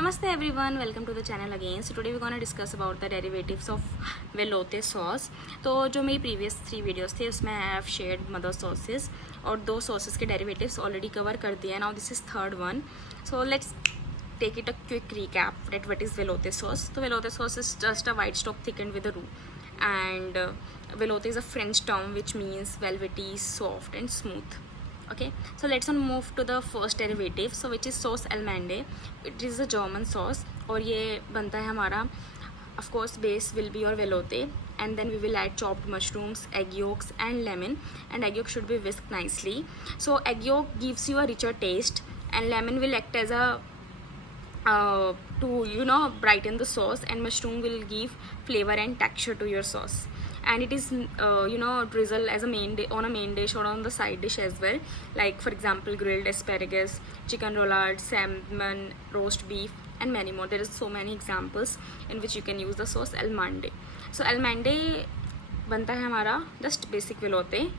Namaste everyone, welcome to the channel again. So today we're going to discuss about the derivatives of velouté sauce. तो जो मेरी previous 3 videos थे उसमें I have shared mother sauces और 2 sauces के derivatives already cover कर दिए हैं. Now this is third one. So let's take it a quick recap that what is velouté sauce. So velouté sauce is just a white stock thickened with a roux, and velouté is a French term which means velvety, soft and smooth. Okay, so let's on move to the first derivative, so which is sauce allemande. It is a German sauce और ये बनता है हमारा, of course base will be your velouté, and then we will add chopped mushrooms, egg yolks and lemon, and egg yolk should be whisked nicely. So egg yolk gives you a richer taste and lemon will act as a to brighten the sauce, and mushroom will give flavor and texture to your sauce. And it is drizzle as a on a main dish or on the side dish as well, like for example grilled asparagus, chicken rollad, salmon, roast beef and many more. There is so many examples in which you can use the sauce allemande. So allemande बनता है हमारा just basic velouté,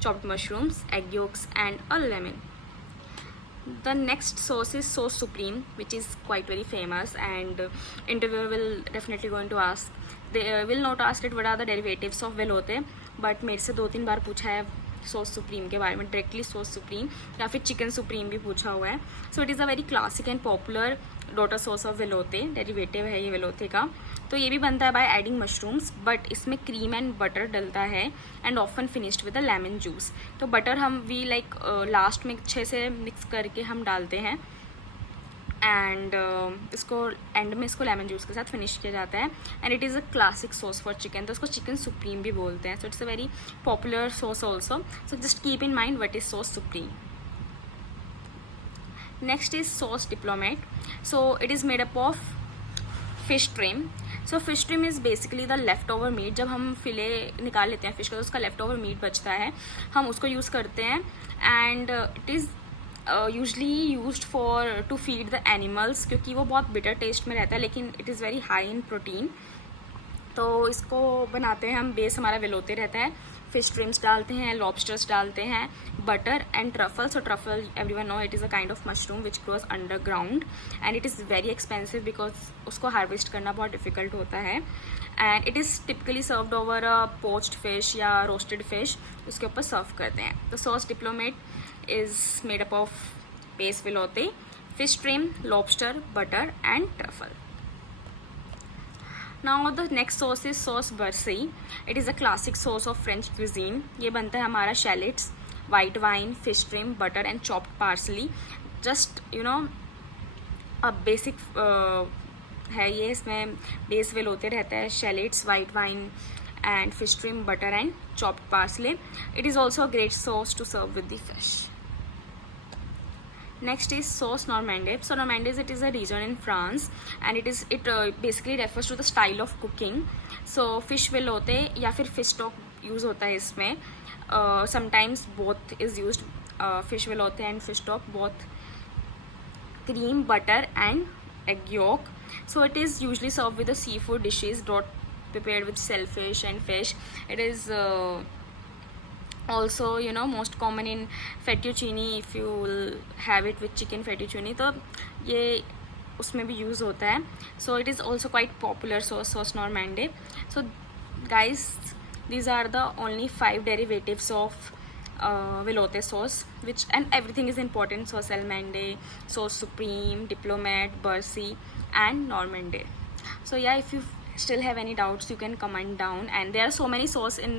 chopped mushrooms, egg yolks and a lemon. The next sauce is sauce supreme, which is quite very famous, and interviewer will definitely going to ask, they will not ask it what are the derivatives of velouté, but मेरे से 2-3 बार पूछा है sauce supreme के बारे में, directly sauce supreme या फिर chicken supreme भी पूछा हुआ है. So it is a very classic and popular daughter sauce of velouté, derivative है ये वेlouté का. तो ये भी बनता है बाय एडिंग मशरूम्स, बट इसमें क्रीम एंड बटर डलता है and often finished with a lemon juice. तो बटर हम वी लाइक लास्ट में अच्छे से मिक्स करके हम डालते हैं, एंड इसको एंड में इसको लेमन जूस के साथ फिनिश किया जाता है. And it is a classic sauce for chicken, तो इसको चिकन सुप्रीम भी बोलते हैं. So it's a very popular sauce also. So just keep in mind what is sauce supreme. Next is sauce diplomat. So it is made up of fish trim. So fish trim is basically the leftover meat. जब हम फिले निकाल लेते हैं fish का तो उसका leftover meat बचता है, हम उसको यूज़ करते हैं. And it is usually used for to feed the animals, क्योंकि वो बहुत bitter taste में रहता है, लेकिन it is very high in protein. तो इसको बनाते हैं हम, बेस हमारा वेlouté रहता है, फिश ट्रिम्स डालते हैं, लॉबस्टर्स डालते हैं, butter and truffle. So truffle everyone know it is a kind of mushroom which grows underground, and it is very expensive because उसको हार्वेस्ट करना बहुत डिफिकल्ट होता है. And it is typically served over a poached fish या roasted fish, उसके ऊपर serve करते हैं. The sauce diplomat is made up of base velouté, fish trim, lobster, butter and truffle. Now the next sauce is sauce Bercy. It is a classic sauce of French cuisine. ये बनता है हमारा shallots, white wine, fish trim, butter and chopped parsley. Just a basic है ये. इसमें base वेlouté रहता है, shallots, white wine and fish trim, butter and chopped parsley. It is also a great sauce to serve with the fish. Next is sauce normande. So normande it is a region in France, and it basically refers to the style of cooking. So fish velouté या फिर fish stock use होता है इसमें. Sometimes both is used, fish velouté and fish stock, both cream, butter and egg yolk. So it is usually served with the seafood dishes prepared with shellfish and fish. It is also most common in fettuccine. If you will have it with chicken fettuccine, तो ये उसमें भी use होता है. So it is also quite popular sauce normande. So guys, these are the only 5 derivatives of velouté sauce, which, and everything is important: sauce allemande, sauce supreme, diplomat, Bercy and normande. So yeah, if you still have any doubts you can comment down, and there are so many sauce in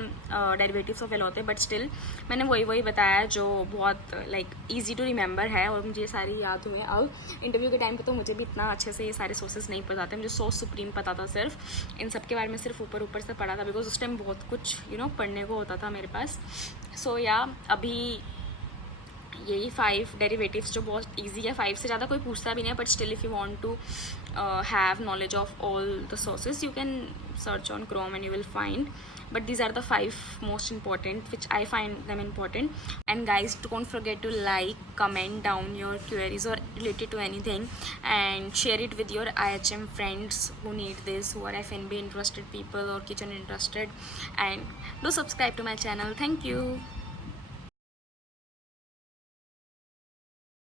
derivatives of velouté, but still मैंने वही बताया जो बहुत like easy to remember है और मुझे ये सारी याद हुए. अब इंटरव्यू के टाइम पे तो मुझे भी इतना अच्छे से ये सारे सोसेस नहीं पता थे, मुझे सॉस सुप्रीम पता था सिर्फ. इन सब के बारे में सिर्फ ऊपर से पढ़ा था बिकॉज उस टाइम बहुत कुछ पढ़ने को होता था मेरे पास. सो या अभी यही 5 डेरिवेटिव्स जो बहुत ईजी है, 5 से ज़्यादा कोई पूछता भी नहीं है, but still if you want to have knowledge of all the sauces you can search on Chrome and you will find, but these are the 5 most important which I find them important. And guys, don't forget to like, comment down your queries or related to anything, and share it with your IHM friends who need this, who are FNB interested people or kitchen interested, and do subscribe to my channel. Thank you.